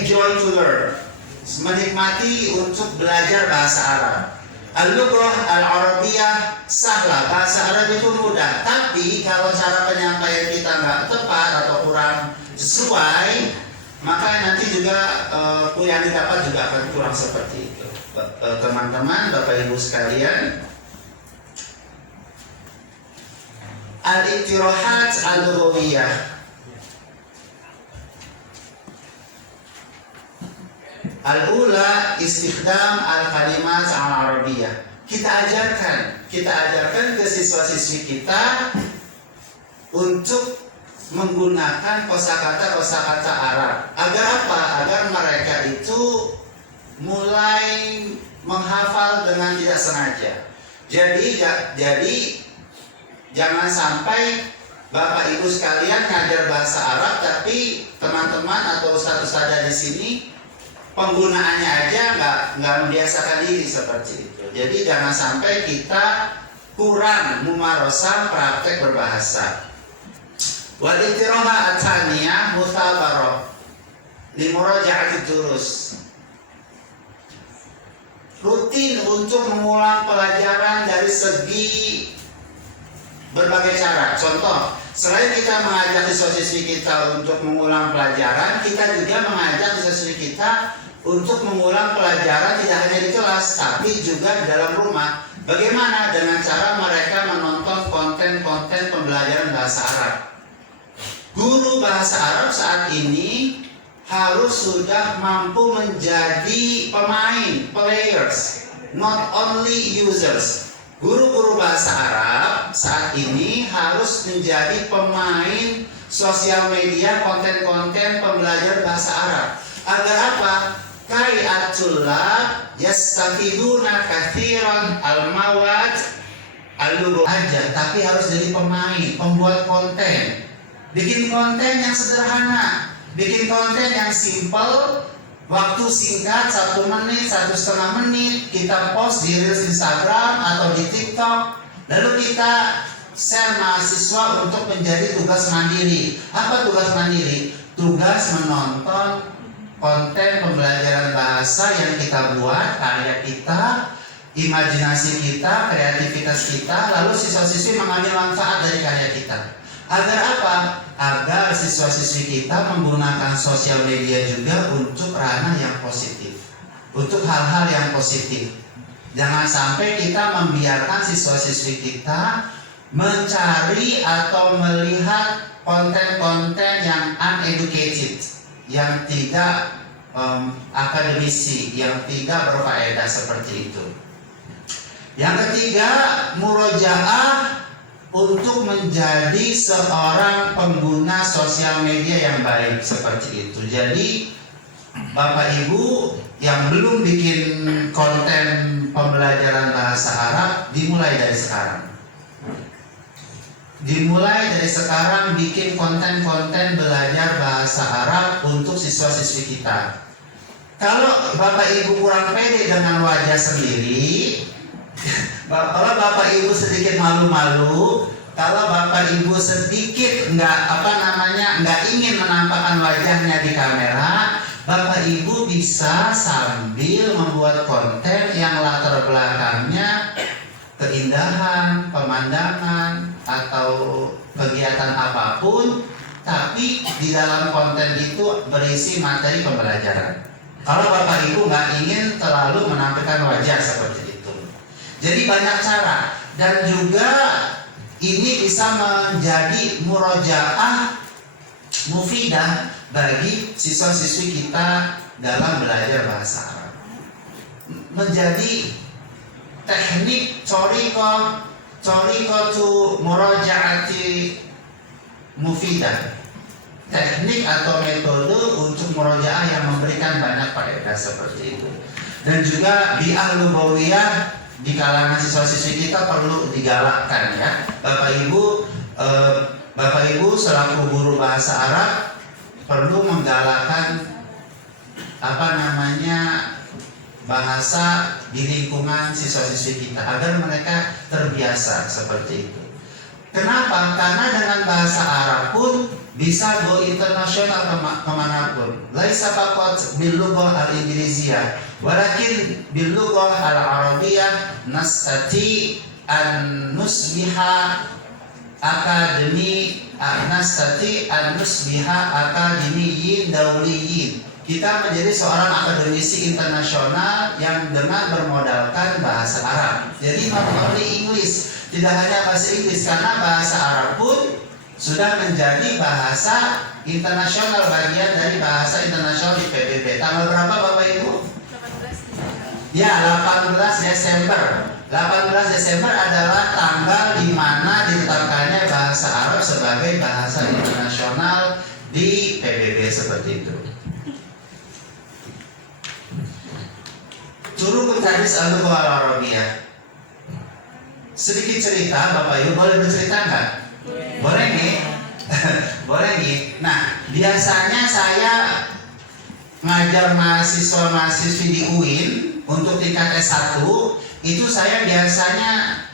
enjoy to learn, menikmati untuk belajar bahasa Arab. Al-Lughah Al-Arabiyah sahlah, bahasa Arab itu mudah. Tapi kalau cara penyampaian kita nggak tepat atau kurang sesuai, maka nanti juga yang didapat juga akan kurang seperti itu. Teman-teman, Bapak Ibu sekalian, al-ittirahat al-lughawiyah. Al-ula istikhdam al-kalimat al-arabiyah. Kita ajarkan ke siswa-siswi kita untuk menggunakan kosakata Arab. Agar apa? Agar mereka itu mulai menghafal dengan tidak sengaja. Jadi jangan sampai Bapak Ibu sekalian ngajar bahasa Arab, tapi teman-teman atau ustaz-ustazah di sini penggunaannya aja nggak membiasakan diri seperti itu. Jadi jangan sampai kita kurang mumarosah praktek berbahasa. Wal ittiraha atsaniyah muthabarah li muraja'ati durus. Rutin untuk mengulang pelajaran dari segi berbagai cara. Contoh, selain kita mengajak siswa-siswi kita untuk mengulang pelajaran, kita juga mengajak siswa-siswi kita untuk mengulang pelajaran tidak hanya di kelas, tapi juga di dalam rumah. Bagaimana? Dengan cara mereka menonton konten-konten pembelajaran bahasa Arab. Guru bahasa Arab saat ini harus sudah mampu menjadi pemain, players, not only users. Guru-guru bahasa Arab saat ini harus menjadi pemain sosial media, konten-konten pembelajaran bahasa Arab. Agar apa? Kai at-tullab yastafiduna katsiran al-mawad al-lughah aja, tapi harus jadi pemain, pembuat konten. Bikin konten yang sederhana, bikin konten yang simple, waktu singkat 1 menit, 1,5 menit, kita post di Reels Instagram atau di TikTok, lalu kita share mahasiswa untuk menjadi tugas mandiri. Apa tugas mandiri? Tugas menonton konten pembelajaran bahasa yang kita buat, karya kita, imajinasi kita, kreativitas kita, lalu siswa-siswi mengambil manfaat dari karya kita. Agar apa? Agar siswa-siswi kita menggunakan sosial media juga untuk ranah yang positif, untuk hal-hal yang positif. Jangan sampai kita membiarkan siswa-siswi kita mencari atau melihat konten-konten yang uneducated, yang tidak akademisi, yang tidak berfaedah seperti itu. Yang ketiga, murojaah untuk menjadi seorang pengguna sosial media yang baik seperti itu. Jadi Bapak Ibu yang belum bikin konten pembelajaran bahasa Arab, dimulai dari sekarang. Dimulai dari sekarang bikin konten-konten belajar bahasa Arab untuk siswa-siswi kita. Kalau Bapak Ibu kurang pede dengan wajah sendiri, kalau Bapak Ibu sedikit malu-malu, kalau Bapak Ibu sedikit nggak ingin menampakkan wajahnya di kamera, Bapak Ibu bisa sambil membuat konten yang latar belakangnya keindahan, pemandangan, atau kegiatan apapun, tapi di dalam konten itu berisi materi pembelajaran. Kalau Bapak Ibu nggak ingin terlalu menampilkan wajah seperti itu. Jadi banyak cara, dan juga ini bisa menjadi murojaah mufidah bagi siswa-siswi kita dalam belajar bahasa Arab. Menjadi teknik Thoriqatu murojaati mufidah, teknik atau metode untuk murojaah yang memberikan banyak faedah seperti itu. Dan juga bi'ah lughawiyah di kalangan siswa-siswi kita perlu digalakkan, ya. Bapak Ibu selaku guru bahasa Arab perlu menggalakkan bahasa di lingkungan siswa-siswi kita agar mereka terbiasa seperti itu. Kenapa? Karena dengan bahasa Arab pun bisa go internasional kemanapun. Laisa faqat bil lughah al-inggrisiyah, walakin bil lughah al-arabiyyah nastati an nusbiha akademiyin dawliyin. Kita menjadi seorang akademisi internasional yang dengan bermodalkan bahasa Arab. Jadi not only English, tidak hanya bahasa Inggris, karena bahasa Arab pun sudah menjadi bahasa internasional, bagian dari bahasa internasional di PBB. Tanggal berapa Bapak Ibu? 18 Desember. Ya, 18 Desember. 18 Desember adalah tanggal di mana ditetapkannya bahasa Arab sebagai bahasa internasional di PBB seperti itu. Turun hadis al-lughah al-arabiyyah. Sedikit cerita, Bapak Ibu boleh bercerita nggak? Boleh nih? Boleh nih. Nah, biasanya saya ngajar mahasiswa-mahasiswi di UIN untuk tingkat S1, itu saya biasanya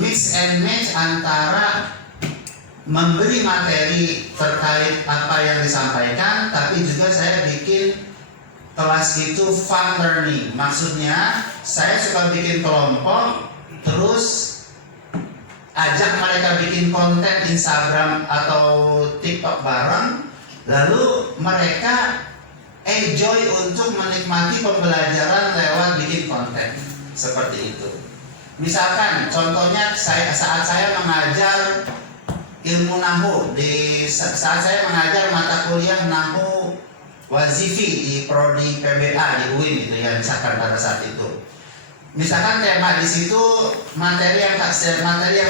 mix and match antara memberi materi terkait apa yang disampaikan, tapi juga saya bikin kelas itu fun learning. Maksudnya saya suka bikin kelompok, terus ajak mereka bikin konten Instagram atau TikTok bareng, lalu mereka enjoy untuk menikmati pembelajaran lewat bikin konten seperti itu. Misalkan contohnya saat saya mengajar ilmu nahu, saat saya mengajar mata kuliah nahu wazifi di prodi PBA di UIN gitu ya, misalkan pada saat itu. Misalkan tema di situ materi yang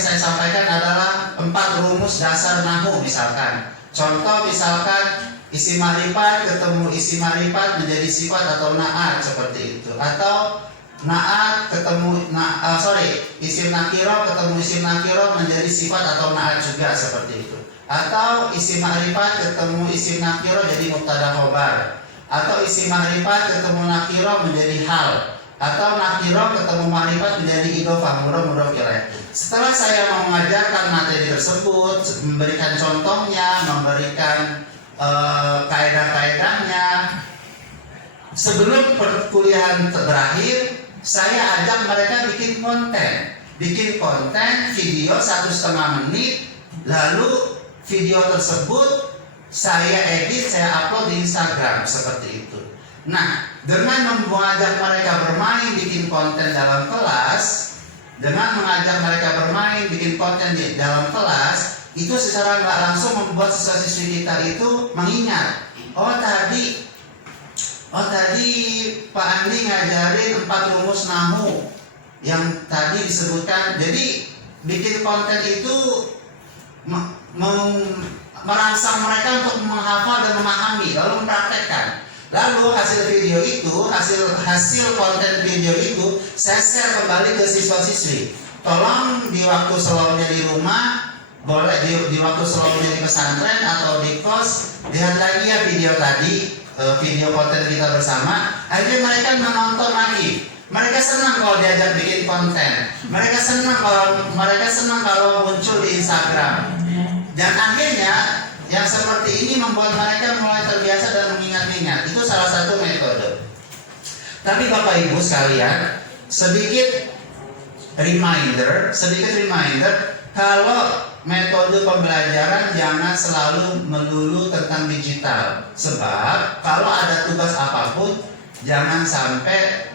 saya sampaikan adalah 4 rumus dasar nahu misalkan. Contoh misalkan isim ma'rifat ketemu isim ma'rifat menjadi sifat atau na'at seperti itu, atau na'at ketemu isim nakiro ketemu isim nakiro menjadi sifat atau na'at juga seperti itu. Atau isim ma'rifat ketemu isim nakiro jadi mubtada khobar, atau isim ma'rifat ketemu nakiro menjadi hal, atau nakiro ketemu ma'rifat menjadi idhofah mudhof ilaih. Setelah saya mengajarkan materi tersebut, memberikan contohnya, memberikan kaidah-kaidahnya, sebelum perkuliahan berakhir, saya ajak mereka bikin konten video 1,5 menit, lalu video tersebut saya edit, saya upload di Instagram seperti itu. Nah, dengan mengajak mereka bermain bikin konten dalam kelas, dengan mengajak mereka bermain bikin konten di dalam kelas, itu secara nggak langsung membuat siswa-siswi kita itu mengingat, oh tadi Pak Andi ngajarin 4 rumus nahu yang tadi disebutkan. Jadi bikin konten itu merangsang mereka untuk menghafal dan memahami, lalu mempraktekkan. Lalu hasil video itu, hasil konten video itu saya share kembali ke siswa-siswi. Tolong di waktu slownya di rumah, boleh di waktu slownya di pesantren atau di kos, lihat lagi ya video tadi, video konten kita bersama. Akhirnya mereka menonton lagi. Mereka senang kalau diajak bikin konten. Mereka senang kalau muncul di Instagram. Dan akhirnya yang seperti ini membuat mereka mulai terbiasa dan mengingat-ingat. Itu salah satu metode. Tapi Bapak Ibu sekalian, sedikit reminder, kalau metode pembelajaran jangan selalu melulu tentang digital. Sebab kalau ada tugas apapun, jangan sampai